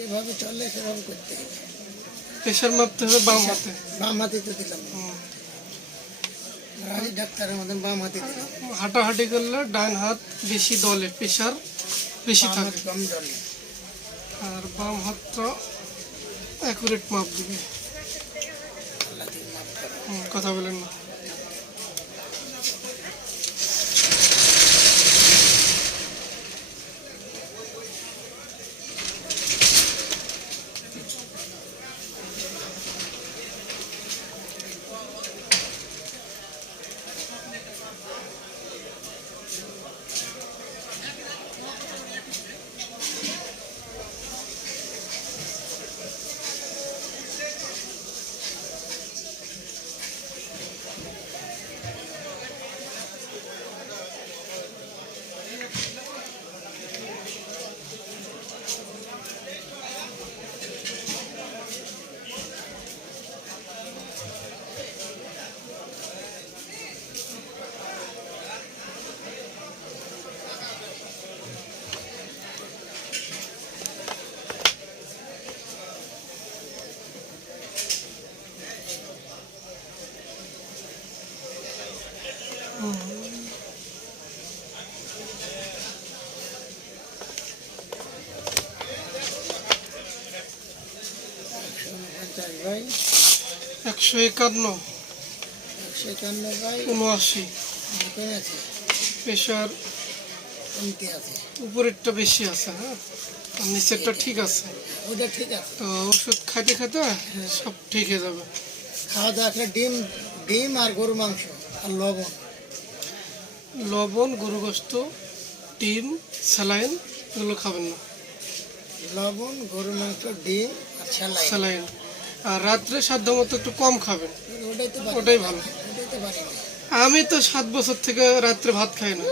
যেভাবে চলে সেভাবে করতে হবে। প্রেশার মাপতে হবে বাম হাতে। বাম হাতে তো দিলাম, রাজি ডাক্তারের মতন বাম হাতে দিলাম। হাঁটাহাঁটি করলে ডান হাত বেশি দলে, প্রেশার বেশি বাম থাকে, হাত কম দলে। আর বাম হাতটা অ্যাকুরেট মাপ দিবে। আল্লাহ তুমি মাফ করো। কথা বলেন না। ভাই 151, 151 ভাই 79, কমে আছে, প্রেশার কমতে আছে। উপরেরটা বেশি আছে, হ্যাঁ, আর নিচেরটা ঠিক আছে। ওটা ঠিক আছে। তো ওষুধ খাইতে খাইতে সব ঠিক হয়ে যাবে। খাওয়া দাওয়া করে ডিম, ডিম আর গরু মাংস আর লবণ। লবণ, গরু গোস্ত, ডিম, স্যালাইন এগুলো খাবেন না। লবণ, গরু মাংস, ডিম আর স্যালাইন। স্যালাইন। আর রাত্রে সাধ্য মতো একটু কম খাবেন, ওটাই তো পারি, ওটাই ভালো। ওটাই তো পারি না। আমি তো 7 বছর থেকে রাত্রে ভাত খাই না।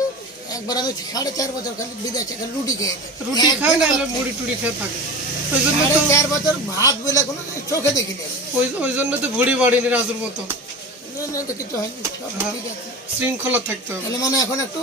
একবার আমি 4.5 বছর খালি বিদেশে খালি রুটি খেয়েছি। রুটি খাই না, হলে মুড়ি টুড়ি খেয়ে থাকে। ওই জন্য তো 4.5 বছর ভাত বলে কোনো চোখে দেখিনি আমি। ওই জন্য তো ভুড়ি বাড়িনি রাজুর মতো। না, না, তো কিছু হয়নি, সব ঠিক আছে। শৃঙ্খলা থাকতে হবে। তাহলে মানে এখন একটু